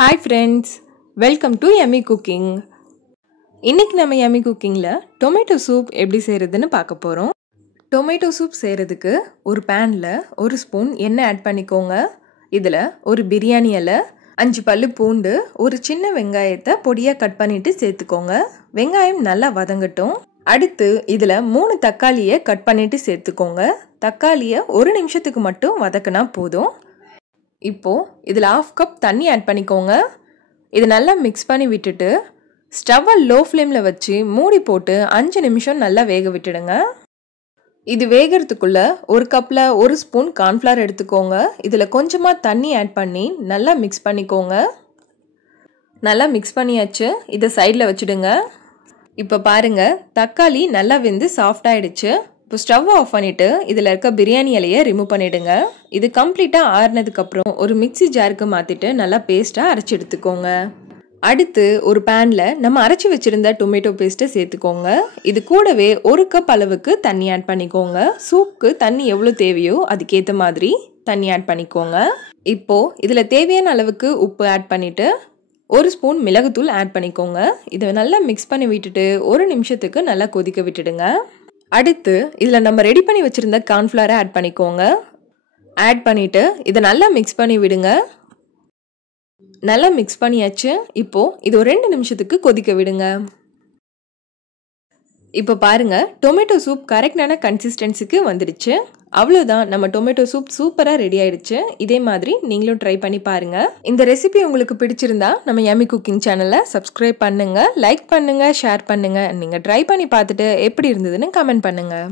Hi friends, welcome to Yummy Cooking. இன்னைக்கு நம்ம Yummy Cookingல tomato soup எப்படி செய்யறதுன்னு பார்க்க போறோம். டொமேட்டோ சூப் செய்யறதுக்கு ஒரு panல ஒரு ஸ்பூன் எண்ணெய் ஆட் பண்ணிக்கோங்க. இதுல ஒரு பிரியாணி இலை, 5 பல்லு பூண்டு, ஒரு சின்ன வெங்காயத்தை பொடியா கட் பண்ணிட்டு சேர்த்துக்கோங்க. வெங்காயம் நல்லா வதங்கட்டும். அடுத்து இதுல 3 தக்காளியை கட் பண்ணிட்டு சேர்த்துக்கோங்க. தக்காளியை 1 நிமிஷத்துக்கு மட்டும் வதக்கினா போதும். இப்போ இதில் 1/2 கப் தண்ணி ஆட் பண்ணிக்கோங்க. இது நல்லா மிக்ஸ் பண்ணி விட்டுட்டு ஸ்டவ்வை லோ ஃப்ளேமில் வச்சு மூடி போட்டு 5 நிமிஷம் நல்லா வேக விட்டுடுங்க. இது வேகிறதுக்குள்ள ஒரு கப்பில் 1 ஸ்பூன் கார்ன்ஃப்ளவர் எடுத்துக்கோங்க. இதில் கொஞ்சமாக தண்ணி ஆட் பண்ணி நல்லா மிக்ஸ் பண்ணிக்கோங்க. நல்லா மிக்ஸ் பண்ணியாச்சு. இதை சைடில் வச்சுடுங்க. இப்போ பாருங்கள், தக்காளி நல்லா வெந்து சாஃப்ட் ஆகிடுச்சு. இப்போ ஸ்டவ் ஆஃப் பண்ணிவிட்டு இதில் இருக்க பிரியாணி இலையை ரிமூவ் பண்ணிவிடுங்க. இது கம்ப்ளீட்டாக ஆறுனதுக்கப்புறம் ஒரு மிக்சி ஜாருக்கு மாற்றிட்டு நல்லா பேஸ்ட்டாக அரைச்சி எடுத்துக்கோங்க. அடுத்து ஒரு பேனில் நம்ம அரைச்சி வச்சுருந்த டொமேட்டோ பேஸ்ட்டை சேர்த்துக்கோங்க. இது கூடவே 1 கப் அளவுக்கு தண்ணி ஆட் பண்ணிக்கோங்க. சூப்புக்கு தண்ணி எவ்வளோ தேவையோ அதுக்கேற்ற மாதிரி தண்ணி ஆட் பண்ணிக்கோங்க. இப்போது இதில் தேவையான அளவுக்கு உப்பு ஆட் பண்ணிவிட்டு 1 ஸ்பூன் மிளகுத்தூள் ஆட் பண்ணிக்கோங்க. இதை நல்லா மிக்ஸ் பண்ணி விட்டுட்டு 1 நிமிஷத்துக்கு நல்லா கொதிக்க விட்டுடுங்க. அடுத்து இதில் நம்ம ரெடி பண்ணி வச்சுருந்த கார்ன்ஃப்ளவரை ஆட் பண்ணிக்கோங்க. ஆட் பண்ணிவிட்டு இதை நல்லா மிக்ஸ் பண்ணி விடுங்க. நல்லா மிக்ஸ் பண்ணியாச்சு. இப்போது இது ஒரு 2 நிமிஷத்துக்கு கொதிக்க விடுங்க. இப்போ பாருங்கள், டொமேட்டோ சூப் கரெக்டான கன்சிஸ்டன்சிக்கு வந்துடுச்சு. அவ்வளோதான், நம்ம டொமேட்டோ சூப் சூப்பராக ரெடி ஆயிடுச்சு. இதே மாதிரி நீங்களும் ட்ரை பண்ணி பாருங்கள். இந்த ரெசிபி உங்களுக்கு பிடிச்சிருந்தா நம்ம Yummy Cooking சேனலை சப்ஸ்கிரைப் பண்ணுங்கள், லைக் பண்ணுங்கள், ஷேர் பண்ணுங்கள். நீங்கள் ட்ரை பண்ணி பார்த்துட்டு எப்படி இருந்ததுன்னு கமெண்ட் பண்ணுங்கள்.